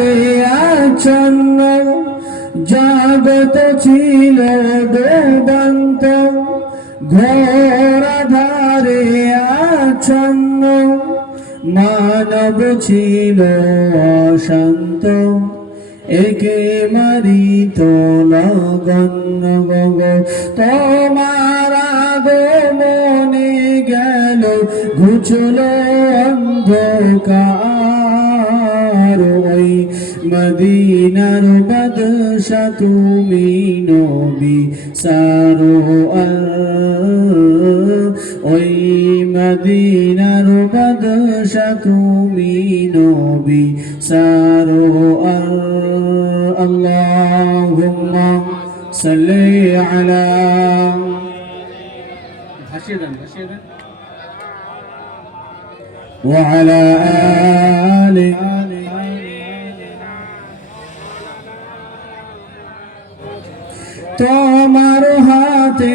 আচ্ছন্ন জগৎ ছিল ডোবান্ত, ঘোর আধারে আচ্ছন্ন মানব ছিল অশান্ত। একে মারিত লগন্য গগ, তোমার আগমনে গেল ঘুচল অন্ধকার। ওই মদিনার বাদশা তুমি নবী সারোয়ার, ওই মদিনার বাদশা তুমি নবী সারোয়ার। আল্লাহুম্মা সাল্লি আলা ওয়া আলা আলি। তোমার হাতে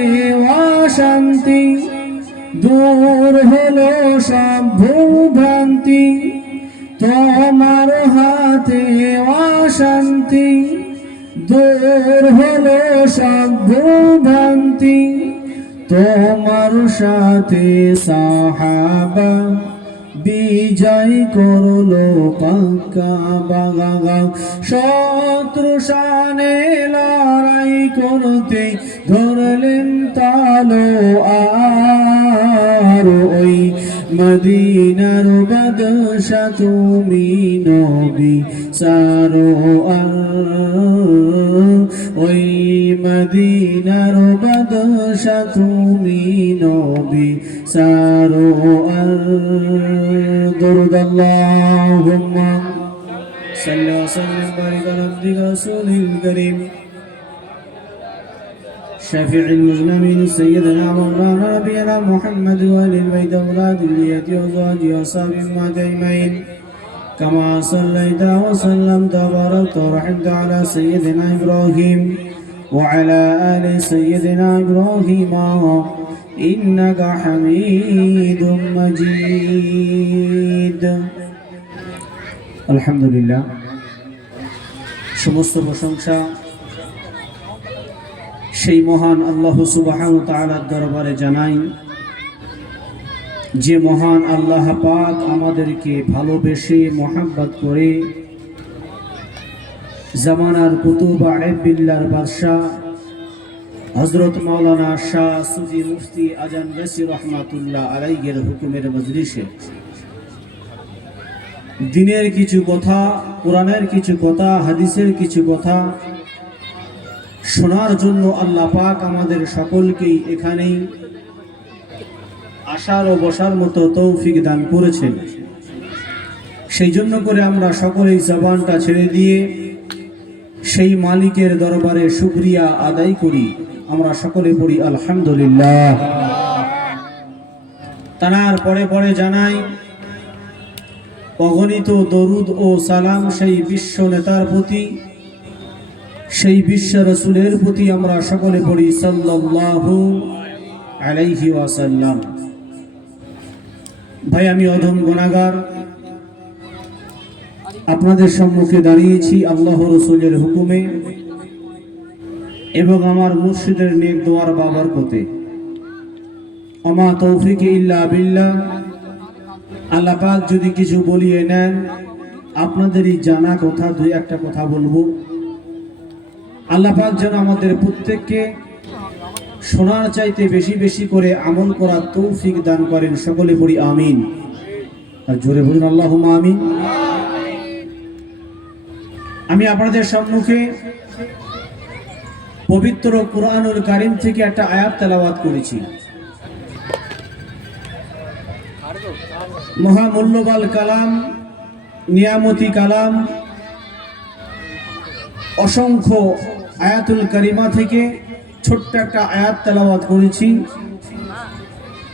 অশান্তি, দূর হলো সব ভ্রান্তি। তোমার হাতে অশান্তি, দূর হলো সব ভ্রান্তি। তোমার সাথে সাহাবা বিজয় করলো পাক্কা বাগা। শত্রু সানে লড়াই করতে ধরলেন তলোয়ার। ওই মদিনার বাদশা তুমি নবী সারোয়ার, ওই মদিনার বাদশা তুমি নবী সারোয়ার। দরুদ আল্লাহুম্মা সাল্লি ওয়া সাল্লিম বারিক আলা আবদিকা রাসূলিল কারীম شفيع المذنبين سيدنا مولانا نبينا محمد وآل البيت أولاد البيت وأزواجه وأصحابه أجمعين، كما صليت وسلمت وباركت ورحمت على سيدنا إبراهيم وعلى آل سيدنا إبراهيم إنك حميد مجيد। الحمد لله। সমস্ত প্রশংসা সেই মহান আল্লাহ সুবহানাহু ওয়া তাআলার দরবারে জানাই, যে মহান আল্লাহ পাক আমাদেরকে ভালোবেসে মোহাব্বত করে জামানার কুতুব আরিফ বিল্লাহর বাদশাহ হযরত মাওলানা শাহ সুফি মুফতি আজান গাছি রহমাতুল্লাহ আলাইহির হুকুমের মজলিসে দিনের কিছু কথা, কোরআনের কিছু কথা, হাদিসের কিছু কথা শোনার জন্য আল্লাহ পাক আমাদের সকলকেই এখানেই আসার ও বসার মতো তৌফিক দান করেছেন। সেই জন্য করে আমরা সকলেই জবানটা ছেড়ে দিয়ে সেই মালিকের দরবারে শুকরিয়া আদায় করি। আমরা সকলে পড়ি আলহামদুলিল্লাহ। তার পরে পরে জানাই অগণিত দরুদ ও সালাম সেই বিশ্ব নেতার প্রতি, সেই বিশ্ব রাসূলের প্রতি আমরা সকলে পড়ি সাল্লাল্লাহু আলাইহি ওয়াসাল্লাম। ভাই, আমি অধম গুনাহগার আপনাদের সম্মুখে দাঁড়িয়েছি আল্লাহ রাসূলের হুকুমে এবং আমার মুর্শিদের নেক দোয়ার বাবরকতে। আমা তৌফিক ইল্লা বিল্লাহ। আল্লাহ পাক যদি কিছু বলিয়ে নেন, আপনাদেরই জানা কথা দুই একটা কথা বলবো। আল্লাহ পাক যেন আমাদের প্রত্যেককে শোনার চাইতে বেশি বেশি করে আমল করার তৌফিক দান করেন। সকলে পড়ি আমিন। আর জোরে বলুন আল্লাহুম্মা আমিন। আমি আপনাদের সম্মুখে পবিত্র কুরআনুল কারীম থেকে একটা আয়াত তেলাওয়াত করেছি। মহামূল্যবান কালাম, নিয়ামতি কালাম, অসংখ্য আয়াতুল কারিমা থেকে ছোট্ট একটা আয়াত তেলাওয়াত করেছি।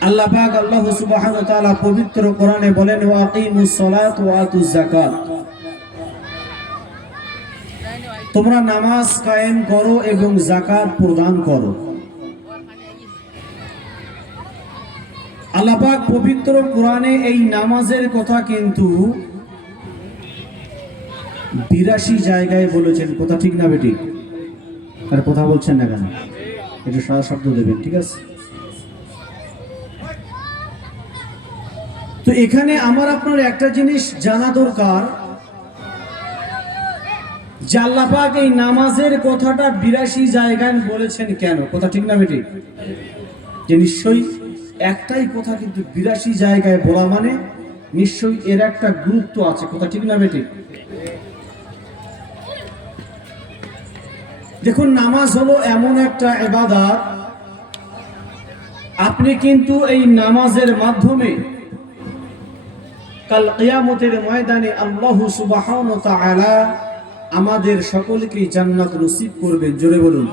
আল্লাহ পাক আল্লাহ সুবহানাহু ওয়া তাআলা পবিত্র কোরআনে বলেন, ওয়া আকিমুস সালাত ওয়া আতুজ যাকাত, তোমরা নামাজ কায়েম করো এবং যাকাত প্রদান করো। আল্লাহ পাক পবিত্র কোরআনে এই নামাজের কথা কিন্তু 82 জায়গায় বলেছেন, কথা ঠিক না বেটি? আর কথা বলছেন না কেন? একটু সাদা শব্দ দেবেন, ঠিক আছে? তো এখানে আমার আপনার একটা জিনিস জানা দরকার যে আল্লাহ পাক এই নামাজের কথাটা 82 জায়গায় বলেছেন কেন? কথা ঠিক না বেটি? যে নিশ্চয়ই একটাই কথা, কিন্তু 82 জায়গায় বলা মানে নিশ্চয়ই এর একটা গুরুত্ব আছে, কথা ঠিক না বেটি? দেখুন, নামাজ হলো এমন একটা ইবাদত, আপনি কিন্তু এই নামাজের মাধ্যমে কাল কিয়ামতের ময়দানে আল্লাহ সুবহানাহু ওয়া তাআলা আমাদের সকলকে জান্নাত নসিব করবেন। জোরে বলুন।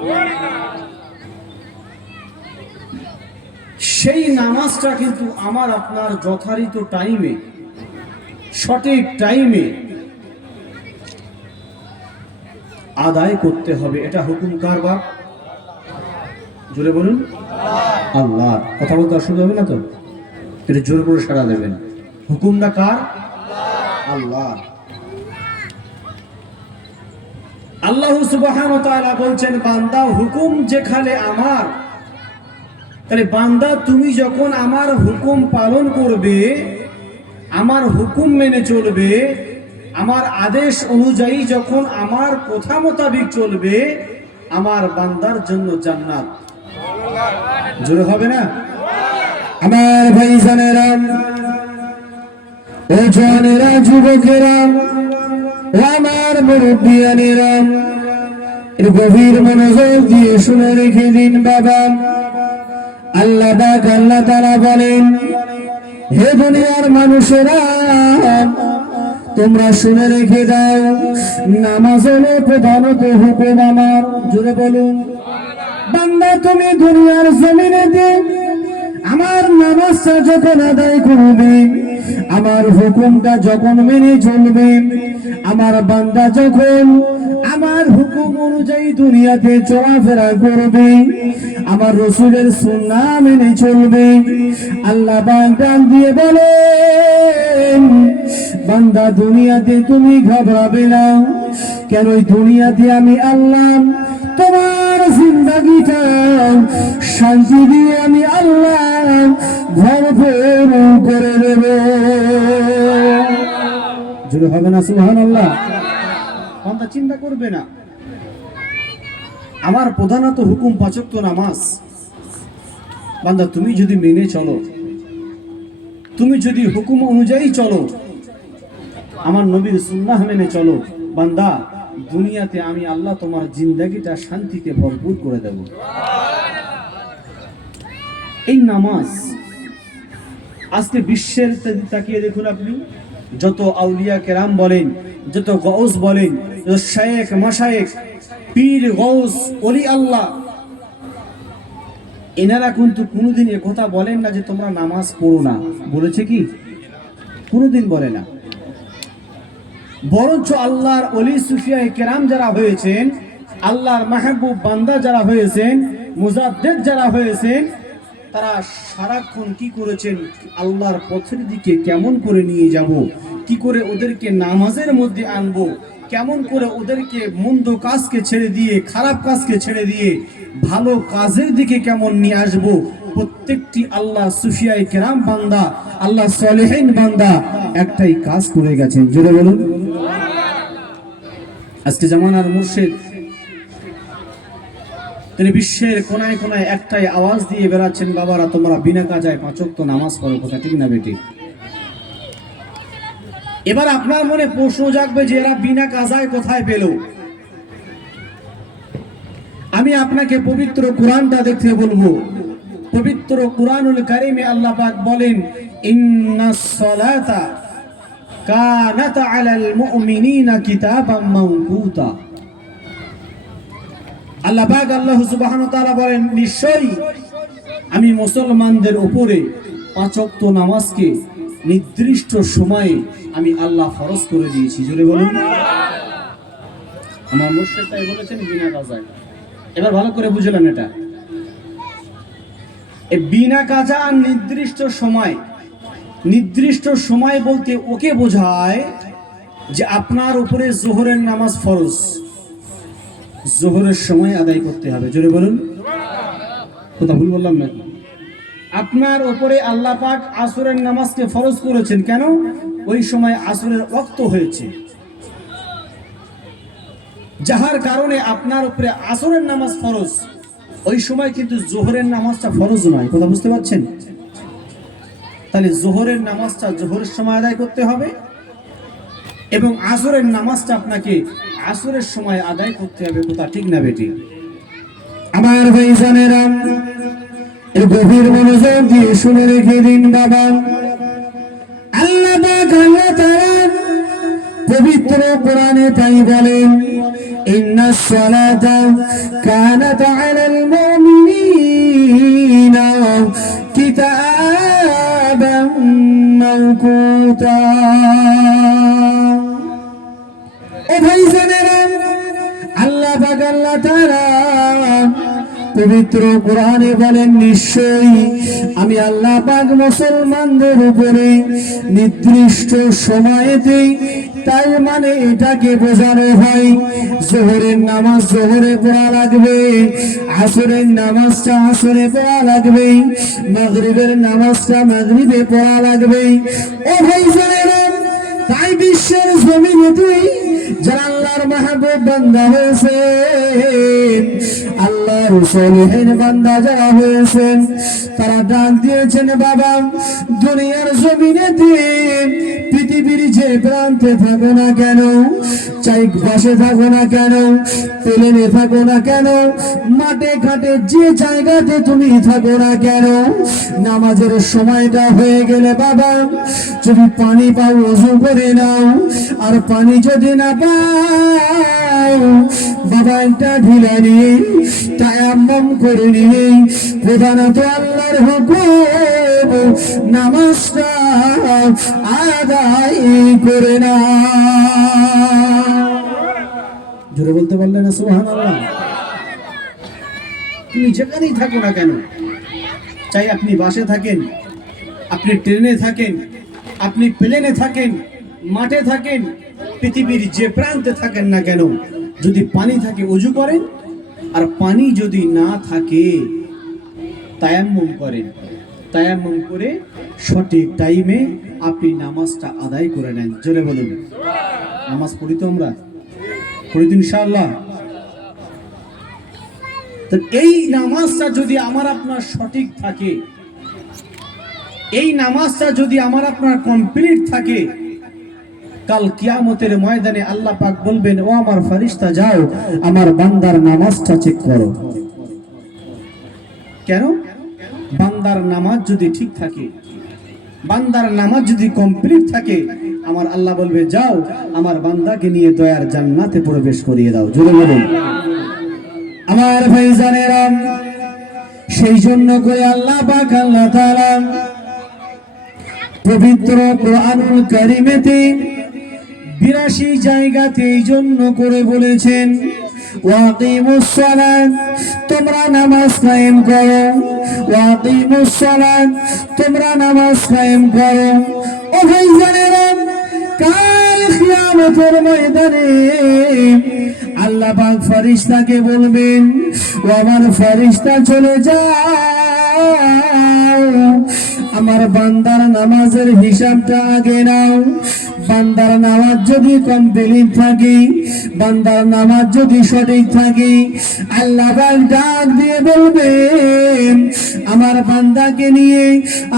সেই নামাজটা কিন্তু আমার আপনার যথারীত টাইমে, সঠিক টাইমে আদায় করতে হবে। এটা হুকুম কার বাপ? জোরে বলুন। আল্লাহ। কথা বলতে অসুবিধা হবে না তো? এটা জোরে করে সাড়া দেবেন। হুকুমটা কার? আল্লাহ। আল্লাহ সুবহানাহু ওয়া তাআলা বলছেন, বান্দা হুকুম যেখানে আমার, তাহলে বান্দা তুমি যখন আমার হুকুম পালন করবে, আমার হুকুম মেনে চলবে, আমার আদেশ অনুযায়ী যখন আমার কথা মোতাবেক চলবে, আমার বান্দার জন্য জান্নাত। জোরে হবে না? আমার ভাইজানেরা, ও জওয়ানেরা, যুবকেরা, ও আমার মুরব্বিয়ানেরা, এর গভীর মনোযোগ দিয়ে শুনে রেখে দিন বাবা। আল্লাহ পাক আল্লাহ তাআলা বলেন, হে দুনিয়ার মানুষেরা, তোমরা শুনে রেখে দাও, নামাজ হলো প্রধানত হুকুম আমার। জোরে বলুন। বান্দা তুমি দুনিয়ার জমিনে আমার নামাজটা যখন আদায় করবে, আমার হুকুমটা যখন মেনে চলবে, আমার বান্দা যখন আমার হুকুম অনুযায়ী দুনিয়াতে চলাফেরা করবে, আমার রাসূলের সুন্নাহ মেনে চলবে, আল্লাহ পাক ডাক দিয়ে বলেন, বান্দা দুনিয়াতে তুমি ঘাবড়াবে না। কেন? দুনিয়াতে আমি আল্লাহ তোমার জিন্দেগিটা শান্তি দিয়ে আমি আল্লাহ ভরপুর করে দেব। জোরে হবে না সুবহানাল্লাহ? বান্দা চিন্তা করবে না। আমার প্রধানত হুকুম 5 ওয়াক্ত নামাজ। বান্দা তুমি যদি মেনে চলো, তুমি যদি হুকুম অনুযায়ী চলো, আমার নবীর সুন্নাহ মেনে চলো, বান্দা দুনিয়াতে আমি আল্লাহ তোমার জিন্দেগিটা শান্তিতে ভরপুর করে দেব। এই নামাজ আজকে বিশ্বের তাকিয়ে দেখুন আপনি, যত আউলিয়া কেরাম বলেন, যত গৌস বলেন, যত শায়েখ মাশায়েখ, পীর গৌস ওলি আল্লাহ, এনারা কিন্তু কোনোদিন একথা বলেন না যে তোমরা নামাজ পড়ো না। বলেছে কি? কোনোদিন বলে না। বরঞ্চ আল্লাহর ওলি সুফিয়ায়ে কেরাম যারা হয়েছেন, আল্লাহর মাহবুব বান্দা যারা হয়েছেন, মুজাদ্দিদ যারা হয়েছেন, তারা সারাক্ষণ কি করেছেন? আল্লাহর পথের দিকে কেমন করে নিয়ে যাব, কি করে ওদেরকে নামাজের মধ্যে আনবো, কেমন করে ওদেরকে মন্দ কাজকে ছেড়ে দিয়ে, খারাপ কাজকে ছেড়ে দিয়ে ভালো কাজের দিকে কেমন নিয়ে আসবো, প্রত্যেকটি আল্লাহ সুফিয়ায়ে কেরাম বান্দা, আল্লাহ সালেহিন বান্দা একটাই কাজ করে গেছেন। জোরে বলুন। আজকে জামানার মুর্শিদ তিনি বিশ্বের কোনায় কোনায় একটাই আওয়াজ দিয়ে বেড়াচ্ছেন, বাবারা তোমরা বিনা কাজায় 5 ওয়াক্ত নামাজ পড়ো। কথা ঠিক না বেটি? এবার আপনার মনে প্রশ্ন জাগবে যে এরা বিনা কাজায় কোথায় পেল? আমি আপনাকে পবিত্র কোরআনটা দেখতে বলবো। পবিত্র কোরআনুল কারীমে আল্লাহ পাক বলেন, ইন্নাস সালাতা কানাত আলাল মুমিনিনা কিতাবাম মাওকুতা। আল্লাহ পাক আল্লাহ সুবহানাহু ওয়া তাআলা বলেন, নিশ্চয়ই আমি মুসলমানদের উপরে 5 ওয়াক্ত নামাজকে নির্দিষ্ট সময়ে আমি আল্লাহ ফরজ করে দিয়েছি। জোরে বলুন। আমার মুর্শিদ তাই বলেছেন বিনা কাজায়। এবার ভালো করে বুঝলেন এটা। এই বিনা কাজা নির্দিষ্ট সময়, নির্দিষ্ট সময় বলতে ওকে বোঝায় যে আপনার উপরে জোহরের নামাজ ফরজ, জোহরের সময় আদায় করতে হবে। জোরে বলুন, কথা ভুল বললাম নাকি? আপনার উপরে আল্লাহ পাক আসরের নামাজকে ফরজ করেছেন। কেন? ওই সময় আসরের ওয়াক্ত হয়েছে, যাহার কারণে আপনার উপরে আসরের নামাজ ফরজ। ওই সময় কিন্তু জোহরের নামাজটা ফরজ নয়। কথা বুঝতে পারছেন? তাহলে জোহরের নামাজটা জোহরের সময় আদায় করতে হবে এবং আসরের নামাজটা আপনাকে আসরের সময় আদায় করতে হবে। কথা ঠিক না বেটি? আমার ভাইজানেরা, এর গভীর মনোযোগ দিয়ে শুনে রেখে দিন বাবা। আল্লাহ পাক আল্লাহ তাআলা পবিত্র কোরআনে তাই বলেন, ইন্নাস সালাতা কানাত আলাল মুমিনিনা কিতাবাম মাওকুতা। ও ভাইজানেরা, আল্লাহ পাক আল্লাহ তাআলা পবিত্র কোরআনে বলেন, নিশ্চয়ই আমি আল্লাহ পাক মুসলমানদের উপরে নির্দিষ্ট সময়েতে, তাই মানে এটাকে বোঝানো হয় জোহরের নামাজ জোহরে পড়া লাগবে, আসরের নামাজটা আসরে পড়া লাগবে, মাগরিবের নামাজটা মাগরিবে পড়া লাগবে। ও ভাইজানেরা, তাই বিশ্বের জমিনে তুই যারা আল্লাহর মাহবুব বান্দা হয়েছেন, আল্লাহর সলিহিন বান্দা যারা হয়েছেন, তারা ডাক দিয়েছেন, বাবা দুনিয়ার জমিনেতে পৃথিবীর যে প্রান্তে থাকো না কেন, চাই বাসে থাকো না কেন, প্লেনে থাকো না কেন, মাঠে ঘাটে যে জায়গাতে তুমি থাকো না কেন, নামাজের সময়টা হয়ে গেলে বাবা যদি পানি পাও ওযু করে নাও, আর পানি যদি না পাও বাবা একটা ঢিলা নিয়ে তায়াম্মুম করে নিয়ে প্রধানত আল্লাহর হুকুম নামাজটা আদায় করে না। জোরে বলতে পারলেন না সুবহানাল্লাহ? তুমি যেখানেই থাকো না কেন, চাই আপনি বাসে থাকেন, আপনি ট্রেনে থাকেন, আপনি প্লেনে থাকেন, মাঠে থাকেন, পৃথিবীর যে প্রান্তে থাকেন না কেন, যদি পানি থাকে ওযু করেন, আর পানি যদি না থাকে তায়াম্মুম করেন। তায়াম্মুম করে সঠিক টাইমে আপনি নামাজটা আদায় করে নেন। জোরে বলুন, নামাজ পড়ি তো আমরা, পড়ি তো ইনশাআল্লাহ। তো এই নামাজটা যদি আমার আপনার সঠিক থাকে, এই নামাজটা যদি আমার আপনার কমপ্লিট থাকে, কাল কিয়ামতের ময়দানে আল্লাহ পাক বলবেন, ও আমার ফেরেশতা যাও আমার বান্দার নামাজটা চেক করো। কেন? বান্দার নামাজ যদি ঠিক থাকে, বান্দার নামাজ যদি কমপ্লিট থাকে, আমার আল্লাহ বলবে যাও আমার বান্দাকে নিয়ে দয়ার জান্নাতে প্রবেশ করিয়ে দাও। জোরে বলুন আমার ভাইজানেরা, সেই জন্য করে আল্লাহ পাক আল্লাহ তাআলা পবিত্র কোরআনুল কারীমেতে ৮২ জায়গাতে এই জন্য করে বলেছেন, ওয়াকিমুস সালাত, তোমরা নামাজ কায়েম করো, ওয়াকিমুস সালাত, তোমরা নামাজ কায়েম করো। ও ভাইজানেরা, কাল কিয়ামতের ময়দানে আল্লাহ পাক ফেরেশতাকে বলবেন, ও আমার ফেরেশতা চলে যাও, আমার বান্দার নামাজের হিসাবটা আগে নাও। বান্দার নামাজ যদি কমপ্লিট থাকে, বান্দার নামাজ যদি সঠিক থাকে, আল্লাহ পাক ডাক দিয়ে বলবেন, আমার বান্দাকে নিয়ে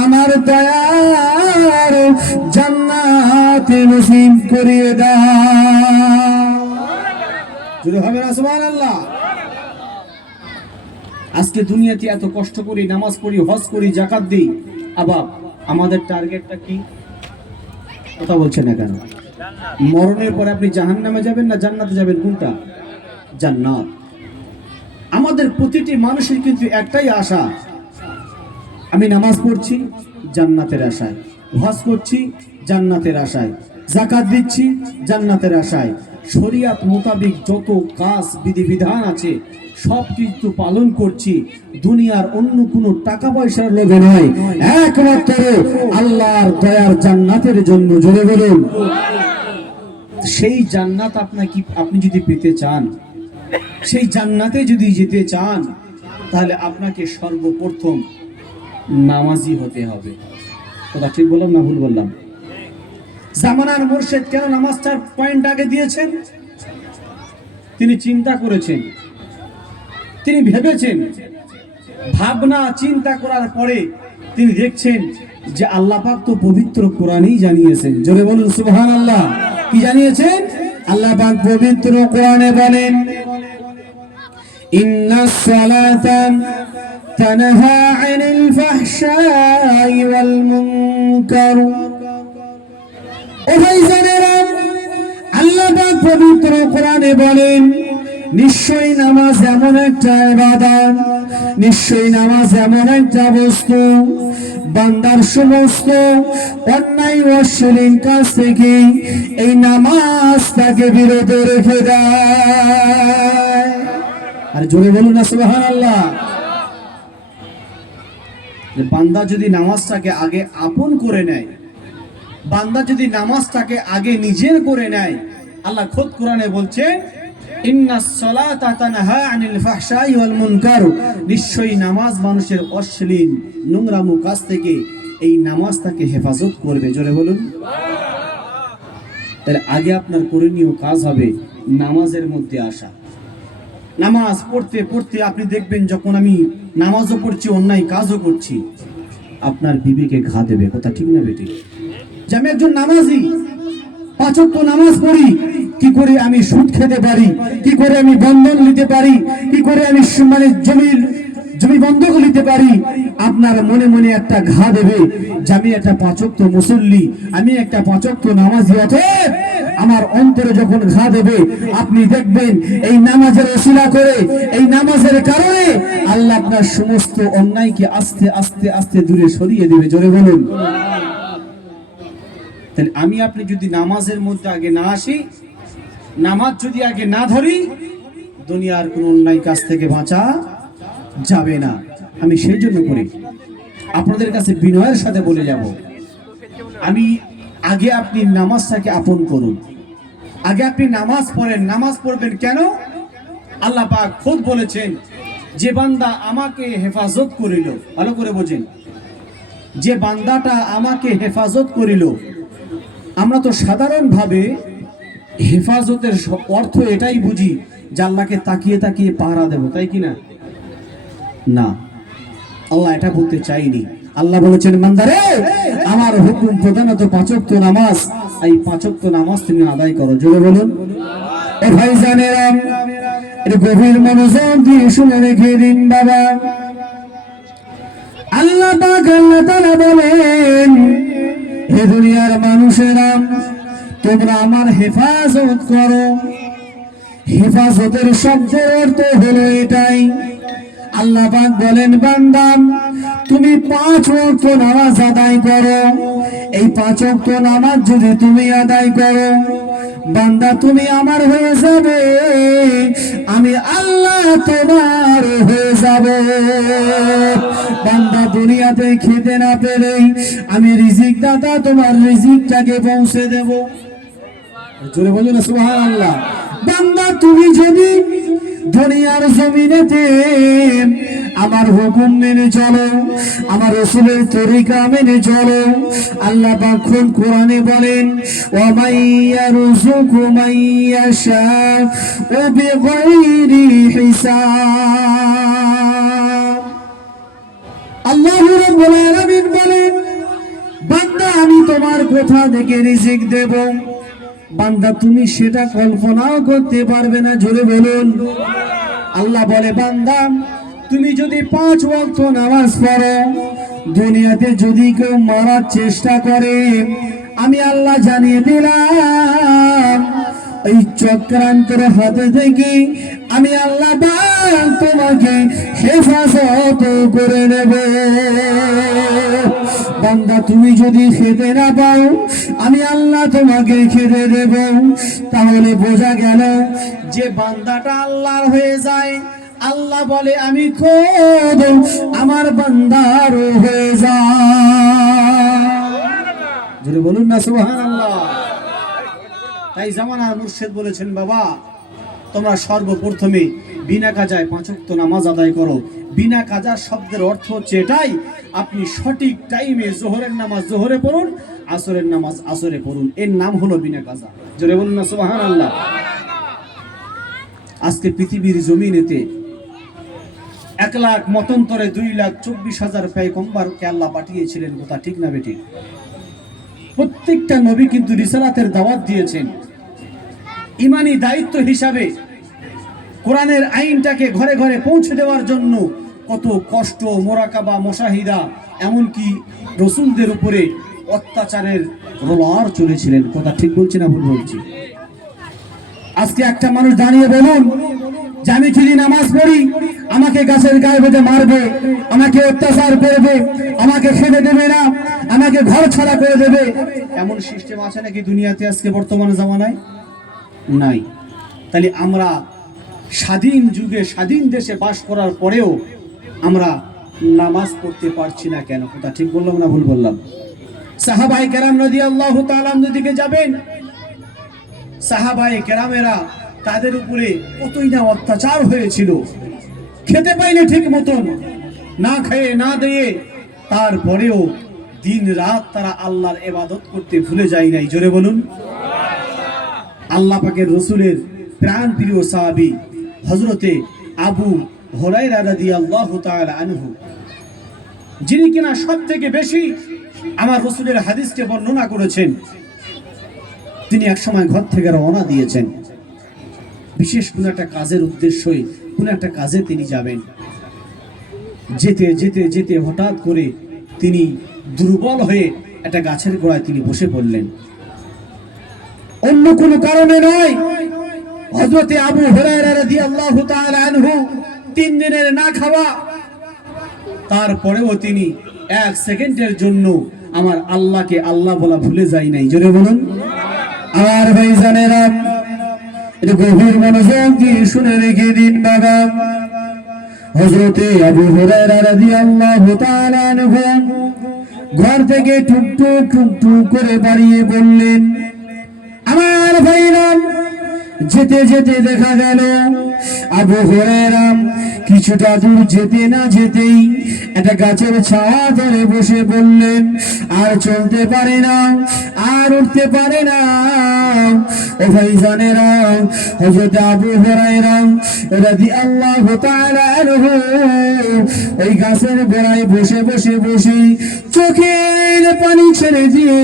আমার দয়ার জান্নাতে নসিব করিয়ে দাও। যদি হবে না সুবহানাল্লাহ? আজকে দুনিয়াতে এত কষ্ট করি, নামাজ পড়ি, হজ করি, যাকাত দিই, আবার আমাদের টার্গেটটা কি? কথা বলছেন না কেন? মরণের পরে আপনি জাহান্নামে যাবেন না জান্নাতে যাবেন? কোনটা? জান্নাত। আমাদের প্রতিটি মানুষের কিন্তু একটাই আশা, আমি নামাজ পড়ছি জান্নাতের আশায়, হজ করছি জান্নাতের আশায়, যাকাত দিচ্ছি জান্নাতের আশায়, শরিয়াত মোতাবেক যত কাজ বিধিবিধান আছে সব কিছু পালন করছি, দুনিয়ার অন্য কোনো টাকা পয়সার লোভে নয়, একমাত্র আল্লাহর দয়ার জান্নাতের জন্য। জোরে বলুন। সেই জান্নাত আপনি যদি পেতে চান, সেই জান্নাতে যদি যেতে চান, তাহলে আপনাকে সর্বপ্রথম নামাজি হতে হবে। কথা ঠিক বললাম না ভুল বললাম? জামানার মুর্শিদ কেন নামাজটার পয়েন্ট আগে দিয়েছেন? তিনি চিন্তা করেছেন, তিনি ভেবেছেন, ভাবনা চিন্তা করার পরে তিনি দেখছেন যে আল্লাহ পাক তো পবিত্র কোরআনেই জানিয়েছেন। জোরে বলুন সুবহানাল্লাহ। কি জানিয়েছেন? আল্লাহ পাক পবিত্র কোরআনে বলেন, ইন্নাস সালাতা তানহা আনিল ফাহশাই ওয়াল মুনকার। ও ভাইজানেরা, আল্লাহ পাক পবিত্র কোরআনে বলেন, নিশ্চয়ই নামাজ এমন একটা ইবাদত, নিশ্চয়ই নামাজ এমন একটা বস্তু, বান্দার সমস্ত অন্যায় অশ্লীল কাজ থেকে এই নামাজ তাকে বিরত রেখে দেয়। আর জোরে বলুন না সুবহানাল্লাহ। বান্দা যদি নামাজটাকে আগে আপন করে নেয়, বান্দা যদি নামাজটাকে আগে নিজের করে নেয়, আল্লাহ খোদ কোরআনে বলছে, ইন্নাস সালাতা তানহা আনিল ফাহশাই ওয়াল মুনকার। নিশ্চয়ই নামাজ মানুষের অশ্লীল নোংরামো কাজ থেকে এই নামাজ তাকে হেফাজত করবে। জোরে বলুন। তাহলে আগে আপনার করণীয় কাজ হবে নামাজের মধ্যে আসা। নামাজ পড়তে পড়তে আপনি দেখবেন, যখন আমি নামাজও পড়ছি অন্যায় কাজও করছি, আপনার বিবেকে ঘা দেবে। কথা ঠিক না বেটি? যে আমি একজন নামাজি, 5 ওয়াক্ত নামাজ পড়ি, কি করে আমি সুদ খেতে পারি, কি করে আমি বন্ধন নিতে পারি, কি করে আমি জমি বন্ধক নিতে পারি, আপনার মনে মনে একটা ঘা দেবে যে আমি একটা 5 ওয়াক্ত মুসল্লি, আমি একটা 5 ওয়াক্ত নামাজি। অতএব আমার অন্তরে যখন ঘা দেবে, আপনি দেখবেন এই নামাজের ওসিলা করে, এই নামাজের কারণে আল্লাহ আপনার সমস্ত অন্যায়কে আস্তে আস্তে আস্তে দূরে সরিয়ে দেবে। জোরে বলুন। তাহলে আমি আপনি যদি নামাজের মধ্যে আগে না আসি, নামাজ যদি আগে না ধরি, দুনিয়ার কোন অন্যায় কাজ থেকে বাঁচা যাবে না। আমি সেই জন্য করি আপনাদের কাছে বিনয়ের সাথে বলে যাব, আমি আগে আপনি নামাজটাকে আপন করুন। আগে আপনি নামাজ পড়েন। নামাজ পড়বেন কেন? আল্লাহ পাক খোদ বলেছেন, যে বান্দা আমাকে হেফাজত করিল, ভালো করে বোঝেন, যে বান্দাটা আমাকে হেফাজত করিল। আমরা তো সাধারণভাবে হেফাজতের অর্থ এটাই বুঝি যে আল্লাহকে তাকিয়ে তাকিয়ে পাহারা দেব, তাই কি না? না, আল্লাহ এটা বলতে চাইনি। আল্লাহ বলেছেন, বান্দারে আমার হুকুম প্রধানত 5 ওয়াক্ত নামাজ, এই 5 ওয়াক্ত নামাজ তুমি আদায় করো। জোরে বলুন। ও ভাইজানেরা, এটা গভীর মনোযোগ দিয়ে শুনে রেখে দিন বাবা। আল্লাহ পাক আল্লাহ তাআলা বলেন, হে দুনিয়ার মানুষেরা, তোমরা আমার হেফাজত করো। হেফাজতের শব্দের অর্থ হলো এটাই। আল্লাহ পাক বলেন, বান্দা তুমি 5 ওয়াক্ত নামাজ আদায় করো। এই 5 ওয়াক্ত নামাজ যদি তুমি আদায় করো, বান্দা তুমি আমার হয়ে যাবে, আমি আল্লাহ তোমার হয়ে যাব। বান্দা দুনিয়াতে খেতে না পেলেই আমি রিজিক দাতা তোমার রিজিকটাকে পৌঁছে দেব। জোরে বলুন না সুবহানাল্লাহ। বান্দা তুমি যদি দুনিয়ার জমিনেতে আমার হুকুম মেনে চলো, আমার রাসূলের তরিকা মেনে চলো, আল্লাহ পাক কোরআনে বলেন, ওয়া মাইয়ারযুকু মাইয়াশাউ বিগাইরি হিসাব। আল্লাহু রাব্বুল আলামিন বলেন, বান্দা আমি তোমার কোথা থেকে রিজিক দেব, বান্দা তুমি সেটা কল্পনাও করতে পারবে না। জোরে বলুন। আল্লাহ বলে, বান্দা তুমি যদি 5 ওয়াক্ত নামাজ পড়ো, দুনিয়াতে যদি কেউ মারার চেষ্টা করে, আমি আল্লাহ জানিয়ে দিলাম এই চক্রান্তের হাতে থেকে আমি আল্লাহ তোমাকে হেফাজত করে নেব। বান্দা তুমি যদি খেতে না পাও, আমি আল্লাহ তোমাকে খেতে দেব। তাহলে বোঝা গেল যে বান্দাটা আল্লাহর হয়ে যায়, আল্লাহ বলে আমি খোদ আমার বান্দার হয়ে যায়। যদি বলুন না সুবহানাল্লাহ। তাই জামানার মুর্শিদ বলেছেন, বাবা তোমরা সর্বপ্রথমে বিনা কাজায় 5 ওয়াক্ত নামাজ আদায় করো। বিনা কাজা শব্দের অর্থ হচ্ছে এটাই, আপনি সঠিক টাইমে জোহরের নামাজ জোহরে পড়ুন, আসরের নামাজ আসরে পড়ুন। এর নাম হলো বিনা কাজা। জোরে বলুন না সুবহানাল্লাহ। আজকে পৃথিবীর জমিনেতে 1 লাখ মতন্তরে 2,24,000 পয়গম্বরকে আল্লাহ পাঠিয়েছিলেন, কথা ঠিক না বেঠিক? প্রত্যেকটা নবী কিন্তু রিসালাতের দাওয়াত দিয়েছেন। ইমানি দায়িত্ব হিসাবে কোরআনের আইনটাকে ঘরে ঘরে পৌঁছে দেওয়ার জন্য কত কষ্ট, মোরাকাবা, মুশাহিদা, এমনকি রসুলদের উপরে অত্যাচারের রোলার চলেছিলেন, কথা ঠিক বলছি না ভুল বলছি? আজকে একটা মানুষ দাঁড়িয়ে বলুন যে আমি যদি নামাজ পড়ি আমাকে গাছের গায়ে বেঁধে মারবে, আমাকে অত্যাচার করবে, আমাকে খেতে দেবে না, আমাকে ঘর ছাড়া করে দেবে, এমন সিস্টেম আছে নাকি দুনিয়াতে আজকে বর্তমান জামানায়? নাই। তাহলে আমরা স্বাধীন যুগে স্বাধীন দেশে বাস করার পরেও আমরা নামাজ পড়তে পারছি না কেন? কথা ঠিক বললাম না ভুল বললাম? সাহাবায়ে কেরাম রাদিয়াল্লাহু তাআলা আনহুর দিকে যাবেন, সাহাবায়ে কেরামেরা তাদের উপরে কতই না অত্যাচার হয়েছিল, খেতে পাইনি ঠিক মতন, না খেয়ে না দিয়ে, তারপরেও দিন রাত তারা আল্লাহর ইবাদত করতে ভুলে যায় নাই। জোরে বলুন। আল্লাহ পাকের রসুলের প্রাণ প্রিয় সাহাবী হযরতে আবু হুরায়রা রাদিয়াল্লাহু তাআলা আনহু, যিনি কিনা সবথেকে বেশি আমার রসুলের হাদিসকে বর্ণনা করেছেন, তিনি এক সময় ঘর থেকে রওনা দিয়েছেন, বিশেষ কোনো একটা কাজের উদ্দেশ্যে কোনো একটা কাজে তিনি যাবেন। যেতে যেতে যেতে হঠাৎ করে তিনি দুর্বল হয়ে একটা গাছের গোড়ায় তিনি বসে পড়লেন। অন্য কোনো কারণে নয়, হযরতে আবু হুরায়রা রাদিয়াল্লাহু তাআলা আনহু 3 দিনের না খাওয়া, তারপরেও তিনি 1 সেকেন্ডের জন্য আমার আল্লাহকে আল্লাহ বলা ভুলে যায় নাই। জোরে বলুন। আর ভাইজানেরা, এটা গভীর মনোযোগ দিয়ে শুনে রেখে দিন বাবা। হযরতে আবু হুরায়রা রাদিয়াল্লাহু তাআলা আনহু ঘর থেকে টুকটুক টুকটুক করে বাড়িয়ে বললেন, আমার ভাইরা, যেতে যেতে দেখা গেল আবু হুরায়রা কিছুটা দূর যেতে না যেতেই একটা গাছের ছায়া ধরে বসে বললেন, আর চলতে পারে না, আর উঠতে পারে না। ও ভাইজানেরা, হযরত আবু হুরায়রা রাদিয়াল্লাহু তাআলা আনহু ওই গাছের গোড়ায় বসে বসে বসে চোখের পানি ছেড়ে দিয়ে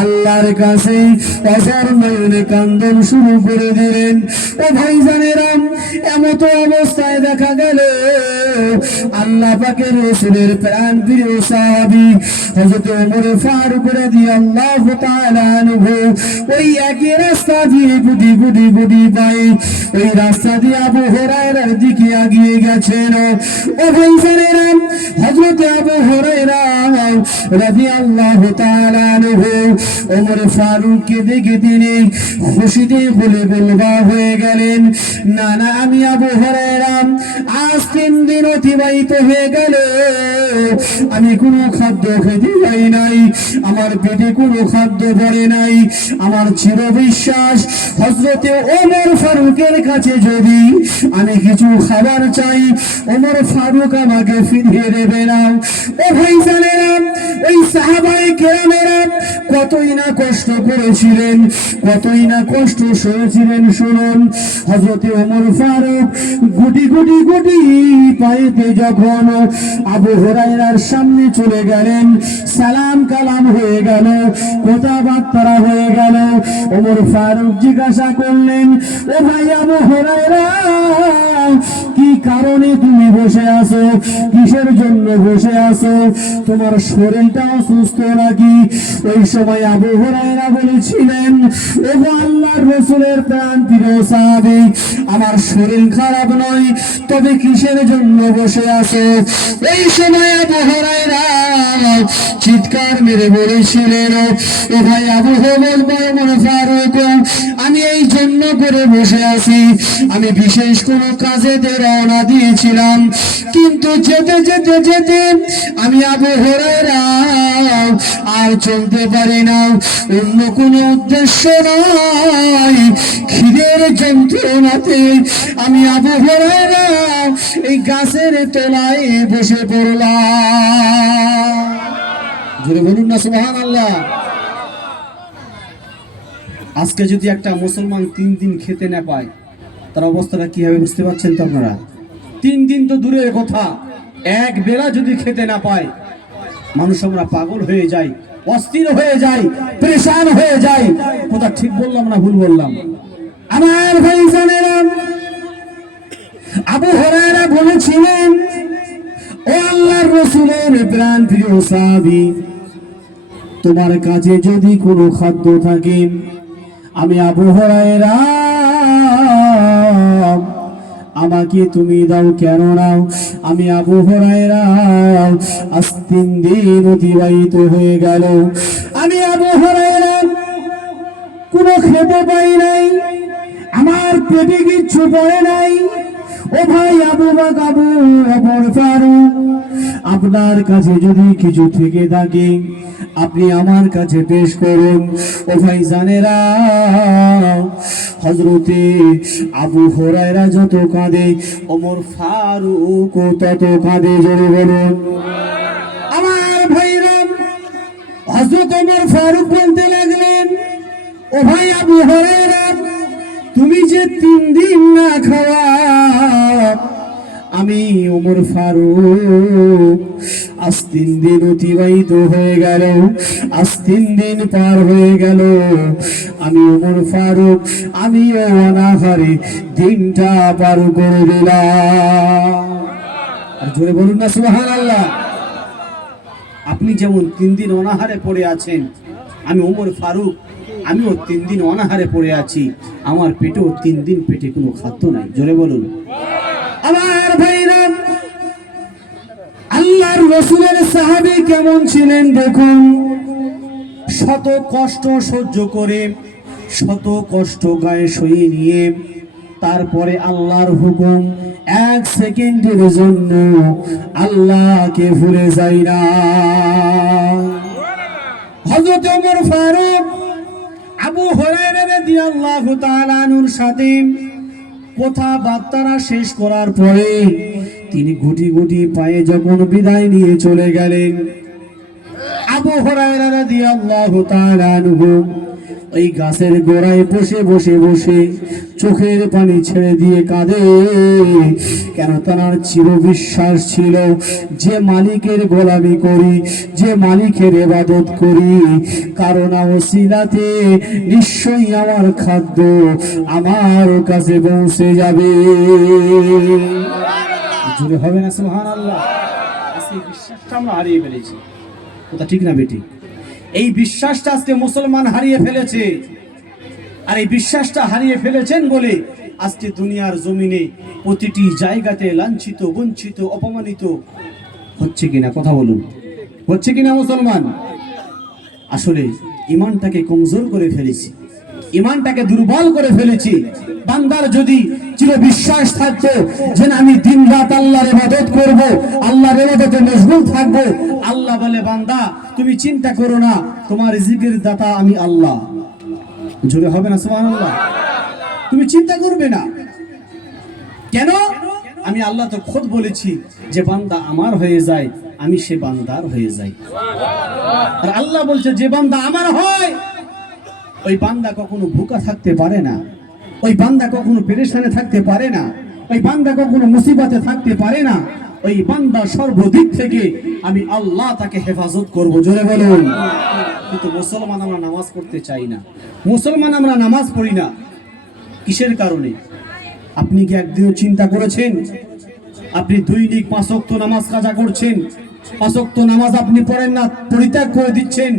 আল্লাহর কাছে অঝর নয়নে কান্দন শুরু করে দিলেন। ও ভাইজানেরা, এমত অবস্থায় দেখা গেল আল্লাহ পাকের রাসূলের প্রাণ প্রিয় সাহাবী হযরত ওমর ফারুক রাদিয়াল্লাহু তাআলা আনহু ওই একই রাস্তা দিয়ে গুটি গুটি গুটি পায়ে ওই রাস্তা দিয়ে আবু হুরায়রার দিকে এগিয়ে গেছেন। ও ভাইজানেরা, হযরত আবু হুরায়রা রাদিয়াল্লাহু তাআলা আনহু ওমর ফারুককে দেখে তিনি খুশিতে বলে বলবা হয়ে গেলেন, না না, আমি আবু হুরায়রা আজ 3 দিন অতিবাহিত হয়ে গেল, আমি কোনো খাদ্য খেতে পাই নাই, আমার পেটে কোনো খাদ্য ধরে নাই। আমার চির বিশ্বাস, হযরতে ওমর ফারুকের কাছে যদি আমি কিছু খাবার চাই, ওমর ফারুক আমাকে ফিরিয়ে দেবে না। ও ভাইজানেরা, ওই সাহাবায়ে কেরামেরা কতই না কষ্ট করেছিলেন, কতই না কষ্ট সয়েছিলেন। শুনুন, হযরতে ওমর ফারুক গুটি গুটি গুটি পায়েতে যখন আবু হুরায়রার সামনে চলে গেলেন, সালাম কালাম হয়ে গেল, কথাবার্তা হয়ে গেল। ওমর ফারুক জিজ্ঞাসা করলেন, ও ভাই আবু হুরায়রা, কি কারণে তুমি বসে আছো? কিসের জন্য বসে আছো? তোমার শরীরটা অসুস্থ নাকি? ওই সময় আবু হুরায়রা বলেছিলেন, ও আল্লাহর রাসূলের প্রাণ প্রিয় সাহাবী, আমার শরীর খারাপ নয়, তবে কিসের জন্য বসে আছো? এই সময় আবু হুরায়রা চিৎকার মেরে বলেছিলেন, ও ভাই আবু হুরায়রা, ওমর ফারুক, আমি এই জন্য করে বসে আছি, আমি বিশেষ কোনো কাজেতে রওনা দিয়েছিলাম, কিন্তু যেতে যেতে যেতে আমি আবু হুরায়রা আর চলতে পারি না, অন্য কোনো উদ্দেশ্য নয়, খিদের যন্ত্রণাতে আমি আবু হুরায়রা এই গাছের তলায় বসে পড়লাম। জোরে বলুন না সুবহানাল্লাহ। আজকে যদি একটা মুসলমান 3 দিন খেতে না পায়, তার অবস্থাটা কি হবে বুঝতে পারছেন তো আপনারা? 3 দিন তো দূরের কথা, এক বেলা যদি খেতে না পায়, মানুষ আমরা পাগল হয়ে যাই, অস্থির হয়ে যাই, পরেশান হয়ে যাই। কথা ঠিক বললাম না ভুল বললাম? আমার ভাইজানেরা, আবু হুরায়রা বলেছিলেন, ও আল্লাহর রাসূলের প্রাণ প্রিয় সাহাবী, তোমার কাছে যদি কোনো খাদ্য থাকে, আমি আবু হুরায়রা, আমাকে তুমি দাও। কেন নাও? আমি আবু হুরায়রা আজ 3 দিন অতিবাহিত হয়ে গেল, আমি আবু হুরায়রা কোনো খেতে পাই নাই, আমার পেটে কিচ্ছু পড়ে নাই। ও ভাই আবু ওমর ফারুক, আপনার কাছে যদি কিছু থেকে থাকে আপনি আমার কাছে পেশ করুন। ও ভাই জানেরা, হযরতে আবু হুরায়রা যত কাঁদে, ওমর ফারুক তত কাঁদে। জোরে বলুন। আমার ভাইরা, হযরত ওমর ফারুক বলতে লাগলেন, ও ভাই আবু হুরায়রা, তুমি যে 3 দিন না খাওয়া, আমি ওমর ফারুক আজ 3 দিন অতিবাহিত হয়ে গেল, আজ 3 দিন পার হয়ে গেল, আমি ওমর ফারুক আমিও অনাহারে দিনটা পার করে দিলাম। আর জোরে বলুন না সুবহানাল্লাহ। আপনি যেমন 3 দিন অনাহারে পড়ে আছেন, আমি ওমর ফারুক আমিও 3 দিন অনাহারে পড়ে আছি, আমার পেটেও 3 দিন পেটে কোনো খাদ্য নাই। জোরে বলুন। আমার ভাইরা, আল্লাহর রাসূলের সাহাবী কেমন ছিলেন দেখুন। শত কষ্ট সহ্য করে, শত কষ্ট গায়ে সইয়ে নিয়ে, তারপরে আল্লাহর হুকুম, 1 সেকেন্ডের জন্য আল্লাহকে ভুলে যায় না। হযরত ওমর ফারুক আবু হুরায়রা রাদিয়াল্লাহু তাআলা আনহুর সাথে কথাবার্তা শেষ করার পরে তিনি গুটি গুটি পায়ে যখন বিদায় নিয়ে চলে গেলেন, আবু হুরায়রা রাদিয়াল্লাহু তাআলা আনহু ওই গাছের গোড়ায় বসে বসে বসে চোখের পানি ছেড়ে দিয়ে কাঁদে। কেন? তার চির বিশ্বাস ছিল, যে মালিকের গোলামি করি, যে মালিকের ইবাদত করি, কারণ ওসিলাতে নিশ্চয়ই আমার খাদ্য আমার কাছে পৌঁছে যাবে। জোরে হবে না সুবহানাল্লাহ? আজকে এই বিশ্বাসটা আমরা হারিয়ে ফেলেছি। কথা ঠিক না বেটি? এই বিশ্বাসটা আজকে মুসলমান হারিয়ে ফেলেছে, আর এই বিশ্বাসটা হারিয়ে ফেলেছেন বলে আজকে দুনিয়ার জমিনে প্রতিটি জায়গাতে লাঞ্ছিত, বঞ্চিত, অপমানিত হচ্ছে কিনা? কথা বলুন, হচ্ছে কিনা মুসলমান? আসলে ঈমানটাকে কমজোর করে ফেলেছি, ঈমানটাকে দুর্বল করে ফেলেছি। বান্দার যদি চির বিশ্বাস থাকতো যে আমি দিন রাত আল্লাহর ইবাদত করব, আল্লাহর ইবাদতে মশগুল থাকব, আল্লাহ বলে বান্দা তুমি চিন্তা করো না, তোমার রিজিকের দাতা আমি আল্লাহ। জোরে হবে না সুবহানাল্লাহ? তুমি চিন্তা করবে না। কেন? আমি আল্লাহ তো খোদ বলেছি যে বান্দা আমার হয়ে যায়, আমি সে বান্দার হয়ে যাই। আর আল্লাহ বলছে যে বান্দা আমার হয়, ওই বান্দা কখনো ভুকা থাকতে পারে না, ওই বান্দা কখনো পেরেশানে থাকতে পারে না, ওই বান্দা কখনো মুসিবতে থাকতে পারে না। ওই বান্দা সর্বদিক থেকে আমি আল্লাহ তাকে হেফাজত করব। জোরে বলুন। কিন্তু মুসলমান আমরা নামাজ পড়তে চাই না, মুসলমান আমরা নামাজ পড়ি না। কিসের কারণে? আপনি কি একদিনও চিন্তা করেছেন? আপনি দৈনিক 5 ওয়াক্ত নামাজ কাজা করছেন, 5 ওয়াক্ত নামাজ আপনি পড়েন না, পরিত্যাগ করে দিচ্ছেন।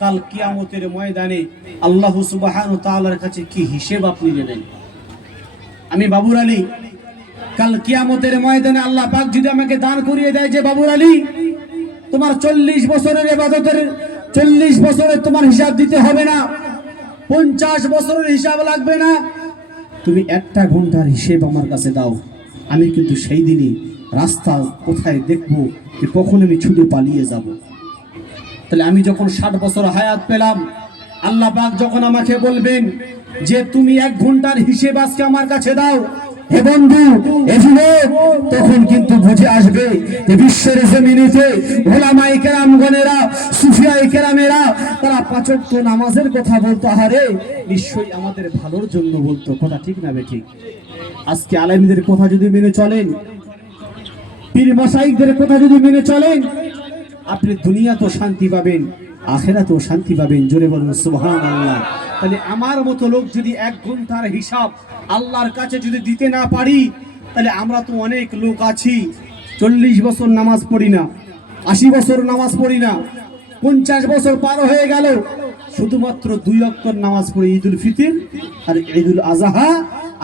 কাল কিয়ামতের ময়দানে আল্লাহ সুবহানাহু ওয়া তাআলার কাছে কি হিসেব আপনি দেবেন? আমি বাবুর আলী, কাল কিয়ামতের ময়দানে আল্লাহ পাক যদি আমাকে দান করিয়ে দেয় যে বাবুর আলী তোমার 40 বছরের ইবাদতের 40 বছরের তোমার হিসাব দিতে হবে না, 50 বছরের হিসাব লাগবে না, তুমি 1টা ঘন্টার হিসেব আমার কাছে দাও, আমি কিন্তু সেই দিনই রাস্তা কোথায় দেখবো যে কখন আমি ছুটে পালিয়ে যাব। তাহলে আমি যখন 60 বছর হায়াত পেলাম, আল্লাহ পাক যখন আমাকে বলবেন যে তুমি 1 ঘন্টার হিসেব আজকে আমার কাছে দাও, হে বন্ধু, এ যুবক, তখন কিন্তু বুঝে আসবে যে বিশ্বের জমিনেতে ওলামায়ে কেরামগণেরা, সুফিয়ায়ে কেরামেরা তারা 5 ওয়াক্ত নামাজের কথা বলতো, আরে নিশ্চয়ই আমাদের ভালোর জন্য বলতো। কথা ঠিক না বেঠিক? আজকে আলেমদের কথা যদি মেনে চলেন, পীর মাশাইখদের কথা যদি মেনে চলেন, আপনি দুনিয়াতেও শান্তি পাবেন, আখিরাতেও শান্তি পাবেন। জোরে বলুন সুবহানাল্লাহ। তাহলে আমার মতো লোক যদি 1 ঘন্টার হিসাব আল্লাহর কাছে যদি দিতে না পারি, তাহলে আমরা তো অনেক লোক আছি 40 বছর নামাজ পড়ি না, 80 বছর নামাজ পড়ি না, 50 বছর পার হয়ে গেল, শুধুমাত্র 2 ওয়াক্ত নামাজ পড়ি, ঈদুল ফিতর আর ঈদুল আজহা,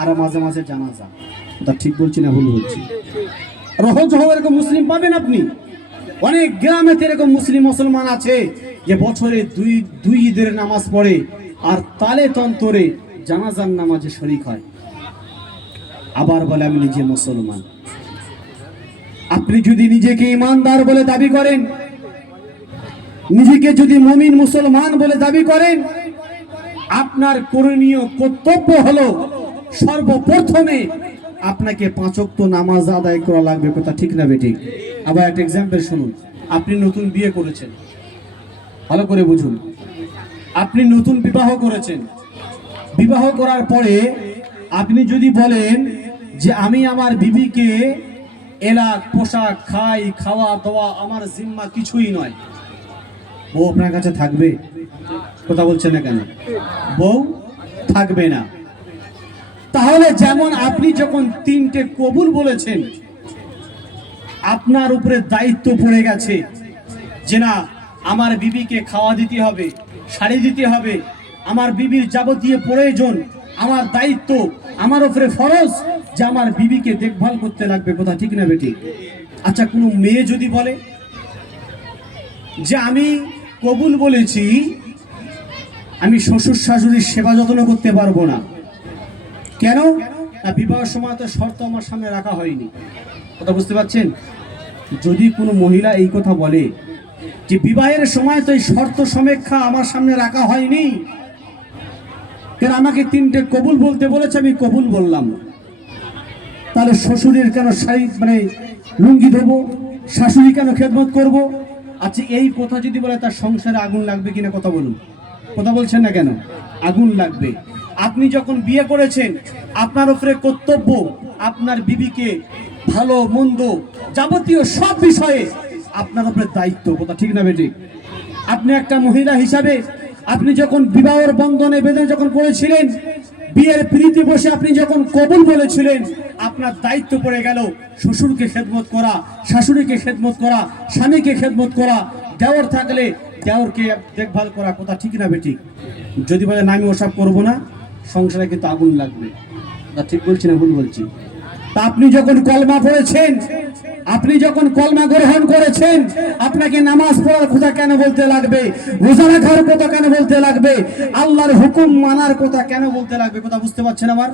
আর মাঝে মাঝে জানাজা। এটা ঠিক বলছি না ভুল বলছি? রহজ এরকম মুসলিম পাবেন আপনি। অনেক গ্রামে এরকম মুসলমান আছে যে বছরে দুই ঈদের নামাজ পড়ে আর তালে তন্তরে জানাজার নামাজে শরীক হয়, আবার বলে আমি নিজে মুসলমান। আপনি যদি নিজেকে ইমানদার বলে দাবি করেন, নিজেকে যদি মুমিন মুসলমান বলে দাবি করেন, আপনার করণীয় কর্তব্য হলো সর্বপ্রথমে আপনাকে 5 ওয়াক্ত নামাজ আদায় করা লাগবে। কথা ঠিক না বেঠিক? আবার একটা এক্সাম্পল শুনুন। আপনি নতুন বিয়ে করেছেন, ভালো করে বুঝুন। আপনি নতুন বিবাহ করেছেন, বিবাহ করার পরে আপনি যদি বলেন যে আমি আমার বিবিকে এলাক পোশাক খাই, খাওয়া দাওয়া আমার জিম্মা কিছুই নয়, বউ আপনার কাছে থাকবে? কথা বলছেন না কেন? বউ থাকবে না। তাহলে যেমন আপনি যখন 3টে কবুল বলেছেন, আপনার উপরে দায়িত্ব পড়ে গেছে যে না, আমার বিবিকে খাওয়া দিতে হবে, শাড়ি দিতে হবে, আমার বিবির যাবতীয় প্রয়োজন আমার দায়িত্ব, আমার উপরে ফরজ যে আমার বিবিকে দেখভাল করতে লাগবে। কথা ঠিক না বেটি? আচ্ছা, কোনো মেয়ে যদি বলে যে আমি কবুল বলেছি, আমি শ্বশুর শাশুড়ির সেবা যত্ন করতে পারবো না, কেন না, বিবাহের সময় তো শর্ত আমার সামনে রাখা হয়নি। কথা বুঝতে পারছেন? যদি কোনো মহিলা এই কথা বলে যে বিবাহের সময় তো এই শর্ত সমীক্ষা আমার সামনে রাখা হয়নি, কেন আমাকে 3টে কবুল বলতে বলেছে, আমি কবুল বললাম, তাহলে শ্বশুরের কেন শাড়ি লুঙ্গি দেবো, শাশুড়ি কেন খেদমত করব? আচ্ছা, এই কথা যদি বলে তার সংসারে আগুন লাগবে কিনা? কথা বলুন। কথা বলছেন না কেন? আগুন লাগবে। আপনি যখন বিয়ে করেছেন, আপনার উপরে কর্তব্য আপনার বিবিকে ভালো মন্দ যাবতীয় সব বিষয়ে আপনার উপরে দায়িত্ব। কথা ঠিক না বেটি? আপনি একটা মহিলা হিসাবে আপনি যখন বিবাহের বন্ধনে বেঁধে যখন করেছিলেন, বিয়ের প্রীতি বসে আপনি যখন কবুল বলেছিলেন, আপনার দায়িত্ব পড়ে গেল শ্বশুরকে খেদমত করা, শাশুড়িকে খেদমত করা, স্বামীকে খেদমত করা, দেওর থাকলে দেওরকে দেখভাল করা। কথা ঠিক না বেটি? যদি বলে না আমি ওসব করবো না, সংসারে কিন্তু আগুন লাগবে। তা ঠিক বলছি না ভুল বলছি? তা আপনি যখন কলমা পড়েছেন, আপনি যখন কলমা গ্রহণ করেছেন, আপনাকে নামাজ পড়ার কথা কেন বলতে লাগবে? রোজা রাখার কথা কেন বলতে লাগবে? আল্লাহর হুকুম মানার কথা কেন বলতে লাগবে? কথা বুঝতে পারছেন আমার?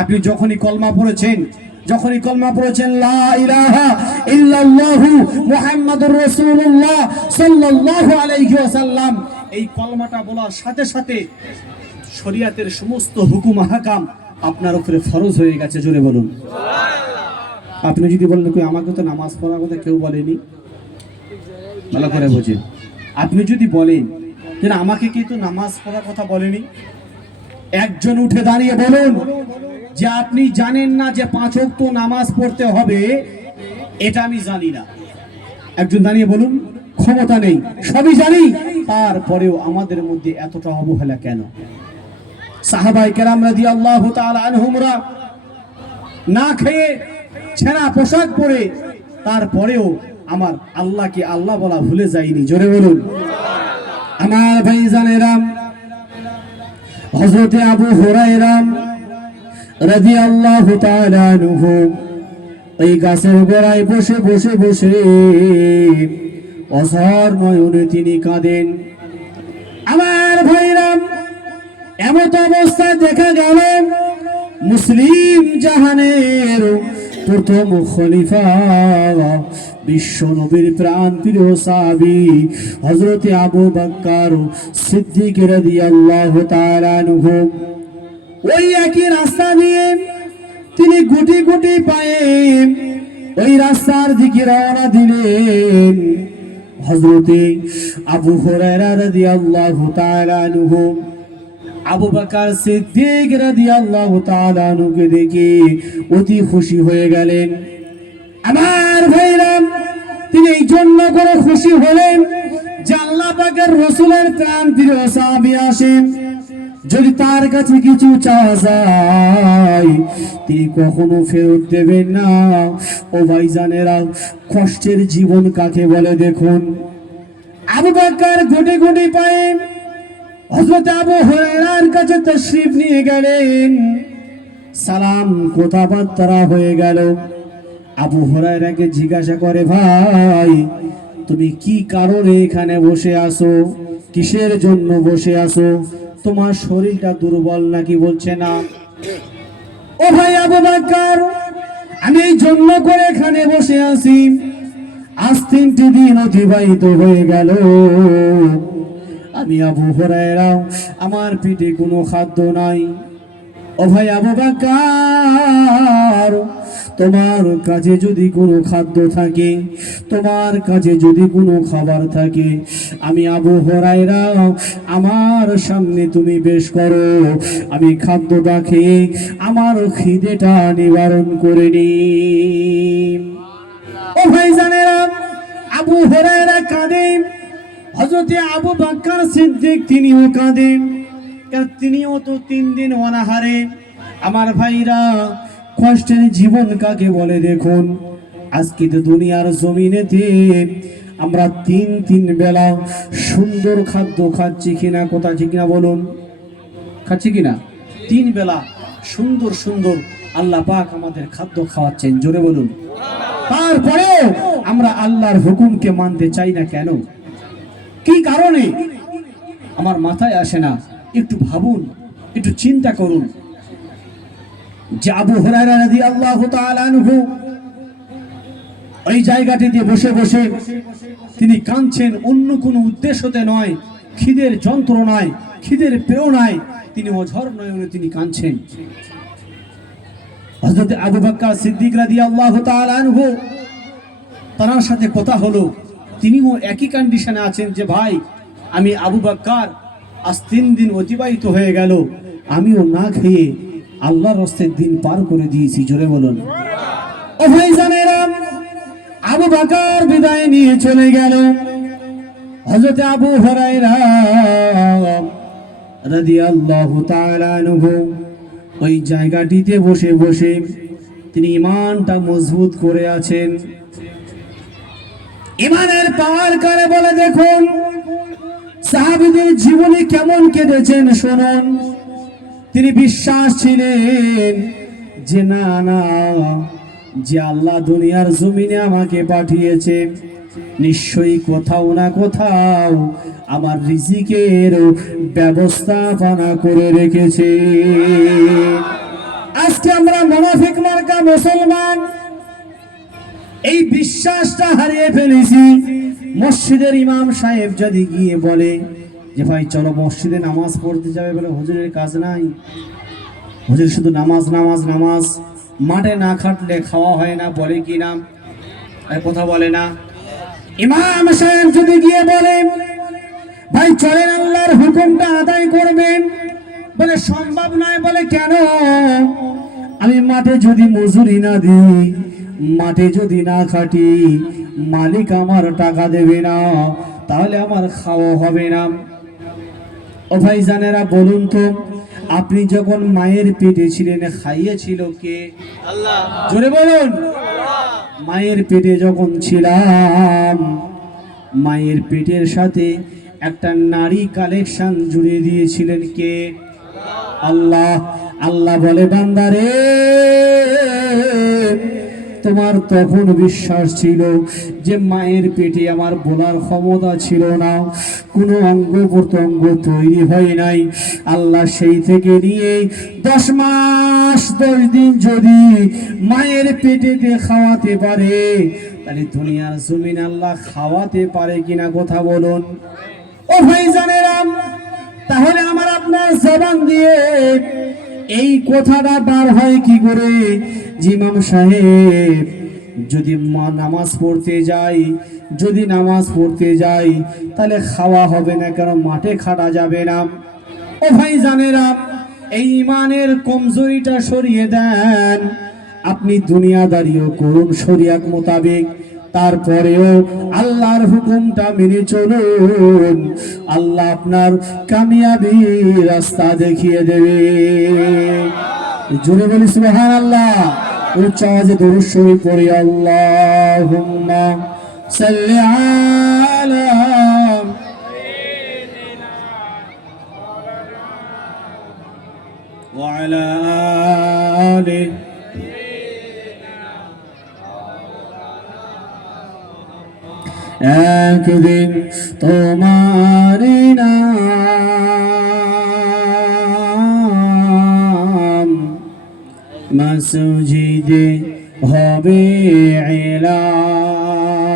আপনি যখনই কলমা পড়েছেন, লা ইলাহা ইল্লাল্লাহু মুহাম্মাদুর রাসূলুল্লাহ সাল্লাল্লাহু আলাইহি ওয়াসাল্লাম, এই কলমাটা বলার সাথে সাথে শরীয়তের সমস্ত হুকুম হাকাম আপনার উপরে ফরজ হয়ে গেছে। জোরে বলুন সুবহানাল্লাহ। আপনি যদি বলেন কই আমাকে তো নামাজ পড়ার কথা কেউ বলেনি, ভালো করে বুঝেন। আপনি যদি বলেন যে আমাকে কিন্তু নামাজ পড়ার কথা বলেনি, একজন উঠে দাঁড়িয়ে বলুন যে আপনি জানেন না যে 5 ওয়াক্ত নামাজ পড়তে হবে, এটা আমি জানি না। একজন দাঁড়িয়ে বলুন। ক্ষমতা নেই, সবই জানি, তারপরেও আমাদের মধ্যে এতটা অবহেলা কেন? সাহাবায়ে কেরাম রাদিয়াল্লাহু তাআলা আনহুমরা না খেয়ে ছেঁড়া পোশাক পরে তারপরেও আমার আল্লাহকে আল্লাহ বলা ভুলে যায়নি। জোরে বলুন সুবহানাল্লাহ। আমার ভাইজানেরা, হযরত আবু হুরায়রা রাদিয়াল্লাহু তাআলা আনহু এই গাছের গোড়ায় বসে বসে বসে অঝর নয়নে তিনি কাঁদেন। আমার ভাইরা, এমত অবস্থায় দেখা গেল মুসলিম জাহানের প্রথম খলিফা বিশ্ব নবীর প্রাণ প্রিয় সাহাবী হযরতে আবু বকর সিদ্দিক রাদিয়াল্লাহু তাআলা আনহু ওই একই রাস্তা দিয়ে তিনি গুটি গুটি পায়ে ওই রাস্তার দিকে রওনা দিলেন। হযরতে আবু হুরায়রা রাদিয়াল্লাহু তাআলা আনহু আবু বকর সিদ্দিক রাদিয়াল্লাহু তাআলা আনহুকে দেখে অতি খুশি হয়ে গেলেন। আমার ভাইরা, তিনি এই জন্য করে খুশি হলেন যে আল্লাহ পাকের রাসূলের প্রাণ প্রিয় সাহাবী আসেন, যদি তার কাছে কিছু চাওয়া যায় তিনি কখনো ফেরত দেবেন না। ও ভাইজানেরা, কষ্টের জীবন কাকে বলে দেখুন। আবু বকর গুটি গুটি পায়ে হযরত আবু হুরায়রার কাছে তাশরীফ নিয়ে গেলেন। সালাম কথাবার্তা হয়ে গেল। আবু হুরায়রাকে জিজ্ঞাসা করে, ভাই তুমি কি কারণে এখানে বসে আছো, কিসের জন্য বসে আছো, তোমার শরীরটা দুর্বল নাকি? বলছে না। ও ভাই আবু বকর, আমি এই জন্য করে এখানে বসে আছি, আজ 3টি দিন অতিবাহিত হয়ে গেল, আমি আবু হুরায়রা, আমার পেটে কোনো খাদ্য নাই। ও ভাই আবু বকর, তোমার কাছে যদি কোনো খাদ্য থাকে, তোমার কাছে যদি কোনো খাবার থাকে, আমি আবু হুরায়রা, আমার সামনে তুমি বেশ করো, আমি খাদ্যটা খেয়ে আমার খিদেটা নিবারণ করে নি। ও ভাই জানেরা, আবু হুরায়রা কাঁদেন, হযরতে আবু বকর সিদ্দিক তিনিও কাঁদেন, কারণ তিনিও তো 3 দিন অনাহারে। আমার ভাইরা, কষ্টের জীবন কাকে বলে দেখুন। আজকে তো দুনিয়ার জমিনেতে আমরা 3 বেলা সুন্দর খাদ্য খাচ্ছি কিনা, কথা ঠিক না বলুন? খাচ্ছি কিনা? 3 বেলা সুন্দর সুন্দর আল্লাহ পাক আমাদের খাদ্য খাওয়াচ্ছেন, জোরে বলুন। তারপরেও আমরা আল্লাহর হুকুমকে মানতে চাই না কেন? কি কারণে? আমার মাথায় আসে না। একটু ভাবুন, একটু চিন্তা করুন যে আবু হুরায়রা রাদিয়াল্লাহু তাআলা আনহু ওই জায়গাটিতে বসে বসে তিনি কাঁদছেন, অন্য কোনো উদ্দেশ্যতে নয়, খিদের যন্ত্রণায়, খিদের প্রেরণায় তিনি অঝর নয়নে তিনি কাঁদছেন। হযরত আবু বকর সিদ্দিক রাদিয়াল্লাহু তাআলা আনহু তার সাথে কথা হলো, তিনিও একই কন্ডিশনে আছেন যে ভাই আমি আবু বকর, আজ 3 দিন অতিবাহিত হয়ে গেল, আমিও না খেয়ে আল্লাহর রাস্তায় দিন পার করে দিয়েছি, জোরে বলুন। ও ভাই জানেরা, আবু বকর বিদায় নিয়ে চলে গেল। হযরত আবু হুরায়রা রাদিয়াল্লাহু তাআলা আনহু ওই জায়গাটিতে বসে বসে তিনি ঈমানটা মজবুত করে আছেন। ঈমানের পাওয়ার কারে বলে দেখুন। সাহাবীদের জীবনে কেমন কেটেছেন শুনুন। তিনি বিশ্বাস ছিলেন যে না না, যে আল্লাহ দুনিয়ার জমিনে আমাকে পাঠিয়েছে, নিশ্চয়ই কোথাও না কোথাও আমার রিজিকের ব্যবস্থাপনা করে রেখেছে। আজকে আমরা মুনাফিক মার্কা মুসলমান, এই বিশ্বাসটা হারিয়ে ফেলেছি। মসজিদের ইমাম সাহেব যদি গিয়ে বলে যে ভাই চলো মসজিদে নামাজ পড়তে যাবে, বলে হুজুরের কাজ নাই, হুজুর শুধু নামাজ নামাজ নামাজ, মাঠে না খাটলে খাওয়া হয় না, বলে কি নাম, কথা বলে না। ইমাম সাহেব যদি গিয়ে বলে ভাই চলেন আল্লাহর হুকুমটা আদায় করবেন, বলে সম্ভব নয়, বলে কেন? আমি মাঠে যদি মজুরি না দিই, মাঠে যদি না খাটি, মালিক আমার টাকা দেবে না, তাহলে আমার খাওয়া হবে না। ও ভাই জানেরা, বলুন তো, আপনি যখন মায়ের পেটে ছিলেন খাইয়েছিল কে? আল্লাহ, জোরে বলুন। মায়ের পেটে যখন ছিলাম, মায়ের পেটের সাথে একটা নারী কালেকশন জুড়ে দিয়েছিলেন কে? আল্লাহ। আল্লাহ বলে বান্দারে তোমার তখন বিশ্বাস ছিল যে মায়ের পেটে আমার বলার ক্ষমতা ছিল না, কোনো অঙ্গ প্রত্যঙ্গ তৈরি হয় নাই। আল্লাহ সেই থেকে নিয়ে 10 মাস 10 দিন যদি মায়ের পেটেতে খাওয়াতে পারে, তাহলে দুনিয়ার জমিন আল্লাহ খাওয়াতে পারে কিনা কথা বলুন। ও ভাইজানেরা, তাহলে আমার আপনার জবান দিয়ে এই কথাটা বার হয় কি করে? ইমাম সাহেব যদি নামাজ পড়তে যাই, যদি নামাজ পড়তে যাই তাহলে খাওয়া হবে না, কেন মাঠে খাটা যাবে না। ও ভাইজানেরা, এই ইমানের কমজোরিটা সরিয়ে দেন। আপনি দুনিয়াদারিও করুন শরিয়াত মোতাবেক, তারপরেও আল্লাহর হুকুমটা মেনে চলুন। আল্লাহ আপনার কামিয়াবি রাস্তা দেখিয়ে দেবে। জোরে বলি সুবহানাল্লাহ। উচ্চ আওয়াজে দরুদ শরীফ পড়ি। আল্লাহুম্মা সাল্লি আলা ওয়া আলা আলি একদিন তোমারি নাম মসজিদে হবে এলান,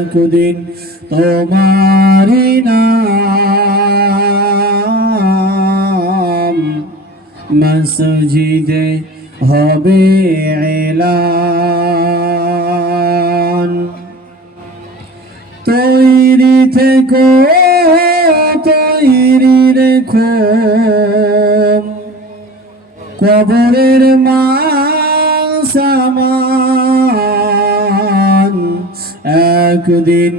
একদিন তোমারি নাম মসজিদে হবে এলান। তৈরি থেকো, তৈরি রেখো, কবরের মাল সামান, একদিন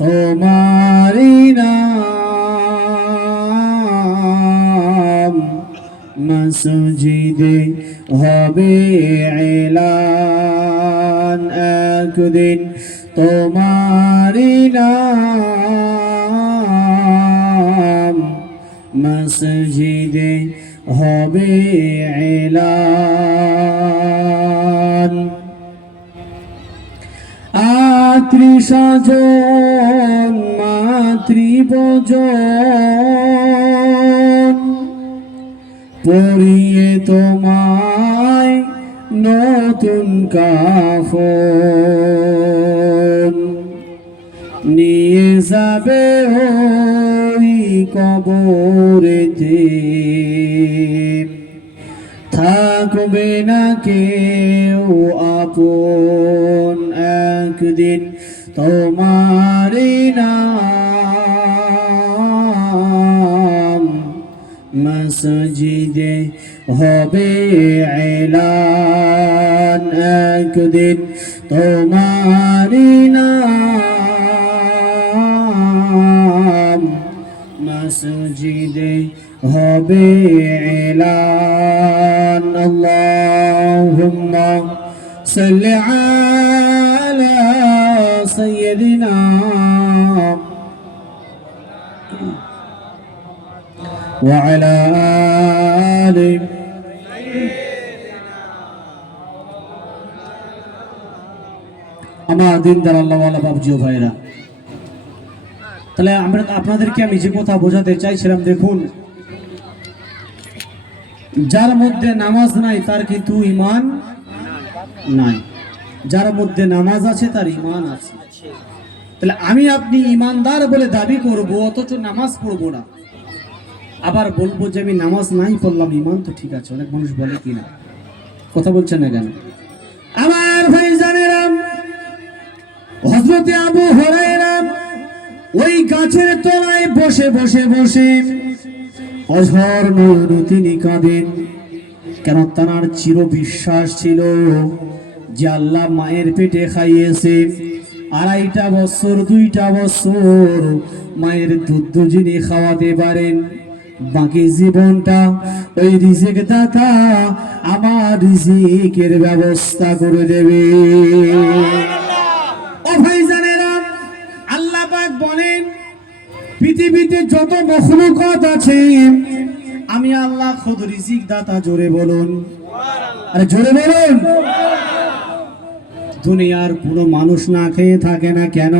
তোমারি নাম মসজিদে হবে এলান, একদিন তোমারি নাম মসজিদে হবে এলান। আত্মীয়স্বজন মাতৃভোজন পরিয়ে তোমায় নতুন কাফন, নিয়ে যাবে ওই কবরেতে, থাকবে না কেউ আপন, একদিন তোমারি নাম মসজিদে হবে এলান, একদিন তোমারি নাম মসজিদে হবে এলান। আল্লাহুম্মা সাল্লি আলা সাইয়্যিদিনা ওয়া আলা আলি আমার দিনদার আল্লাহওয়ালা বাবজিও ভাইরা। তাহলে আমরা আপনাদেরকে আমি যে কথা বোঝাতে চাইছিলাম, দেখুন, যার মধ্যে নামাজ নাই তার কিন্তু ঈমান নাই, যার মধ্যে নামাজ আছে তার ঈমান আছে। তাহলে আমি আপনি ঈমানদার বলে দাবি করব, অথচ নামাজ পড়বো না, আবার বলবো যে আমি নামাজ নাই পড়লাম, ঈমান তো ঠিক আছে। অনেক মানুষ বলে কিনা, কথা বলছেন না কেন? আমার ভাইজানেরা, হযরতে আবু হুরায়রা ওই গাছের তলায় বসে বসে বসে অঝর নয়নে তিনি কাঁদেন। কেন? তার চির বিশ্বাস ছিল যে আল্লাহ মায়ের পেটে খাইয়েছে, 2.5 বছর 2টা বছর মায়ের দুধ যিনি খাওয়াতে পারেন, বাকি জীবনটা ওই রিজিক দাতা আমার রিজিকের ব্যবস্থা করে দেবে। ও ভাইজানেরা, আল্লাহ পাক বলেন পৃথিবীতে যত মখলুকাত আছে আমি আল্লাহ খুদ রিজিক দাতা। জোরে বলুন, আরে জোরে বলুন। দুনিয়ার কোনো মানুষ না খেয়ে থাকে না কেন,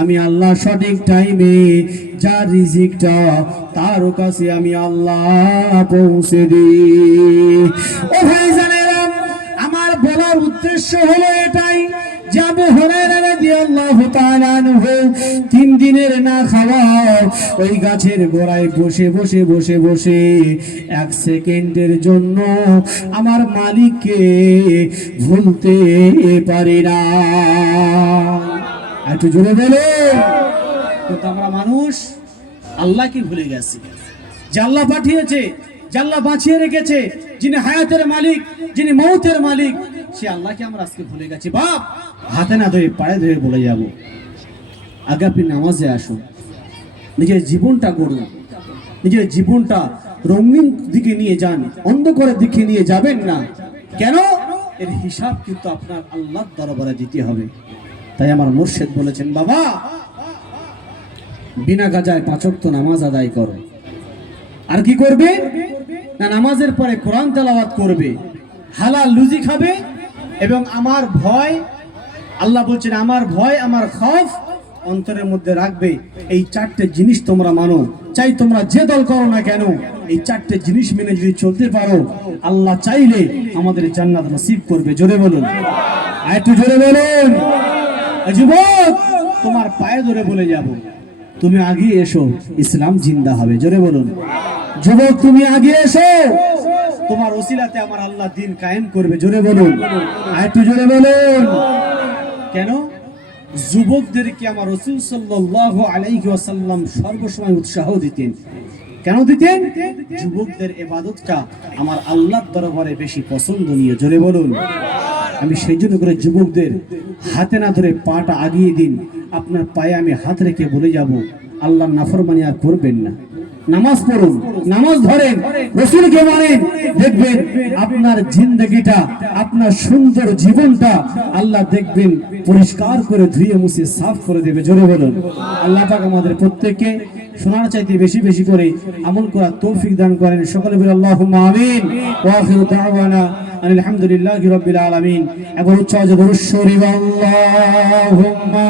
আমি আল্লাহ সঠিক টাইমে যার রিজিকটা তার কাছে আমি আল্লাহ পৌঁছে দিই। ও ভাইজানেরা, আমার বলার উদ্দেশ্য হলো এটাই যে আবু হুরায়রা রাদিয়াল্লাহু তাআলা আনহু 3 দিনের না খাওয়া ওই গাছের গোড়ায় বসে বসে বসে বসে 1 সেকেন্ডের জন্য আমার মালিককে ভুলতে পারি না। একটু জোরে বলো। কিন্তু আমরা মানুষ আল্লাহকে ভুলে গেছি। যে আল্লাহ পাঠিয়েছে, যে আল্লাহ বাঁচিয়ে রেখেছে, যিনি হায়াতের মালিক, যিনি মৌতের মালিক, সে আল্লাহকে আমরা আজকে ভুলে গেছি। বাপ, হাতে না ধরে পায়ে ধরে বলে যাব, আগে আপনি নামাজে আসুন, নিজের জীবনটা গড়ুন, নিজের জীবনটা রঙিন দিকে নিয়ে যান, অন্ধকারের দিকে নিয়ে যাবেন না। কেন? এর হিসাব কিন্তু আপনার আল্লাহর দরবারে দিতে হবে। তাই আমার মুর্শিদ বলেছেন, বাবা বিনা গাজায় 5 ওয়াক্ত নামাজ আদায় করো। আর কি করবে না, নামাজের পরে কোরআন তেলাওয়াত করবে, হালাল রুজি খাবে, এবং আমার ভয়, আল্লাহ বলছেন আমার ভয়, আমার খৌফ অন্তরের মধ্যে রাখবে। এই 4টে জিনিস তোমরা মানো, চাই তোমরা যে দল করো না কেন, এই 4টে জিনিস মেনে যদি চলতে পারো, আল্লাহ চাইলে আমাদের জান্নাত নসিব করবে। জোরে বলুন, আর একটু জোরে বলুন। যুবক, তোমার পায়ে ধরে বলে যাব, তুমি আগে এসো, ইসলাম জিন্দা হবে। জোরে বলুন। যুবক, তুমি আগে এসো, তোমার ওসিলাতে আমার আল্লাহ দ্বীন কায়েম করবে। জোরে বলুন, আর একটু জোরে বলুন। কেন? যুবকদেরকে আমার রাসূল সাল্লাল্লাহু আলাইহি ওয়াসাল্লাম সর্বসময় উৎসাহ দিতেন। কেন দিতেন? যুবকদের ইবাদতটা আমার আল্লাহর দরবারে বেশি পছন্দনীয়। জোরে বলুন। আমি সেই জন্য করে যুবকদের হাতে না ধরে পাটা আগিয়ে দিন, আপনার পায়ে আমি হাত রেখে বলে যাব, আল্লাহর নাফরমানি আর করবেন না, নামাজ পড়ুন, নামাজ ধরেন, রাসূলকে মানেন, দেখবেন আপনার জিন্দেগিটা, আপনার সুন্দর জীবনটা আল্লাহ দেখবেন পরিষ্কার করে ধুয়ে মুছে সাফ করে দেবে। জোরে বলুন। আল্লাহ পাক আমাদের প্রত্যেককে শোনার চাইতে বেশি বেশি করে আমল করার তৌফিক দান করেন। সকলে বলি আল্লাহুম্মা আমিন। ওয়া আখিরু দাওয়ানা আলহামদুলিল্লাহি রাব্বিল আলামিন। এবং উচ্চ আওয়াজে দরুদ শরীফ, আল্লাহুম্মা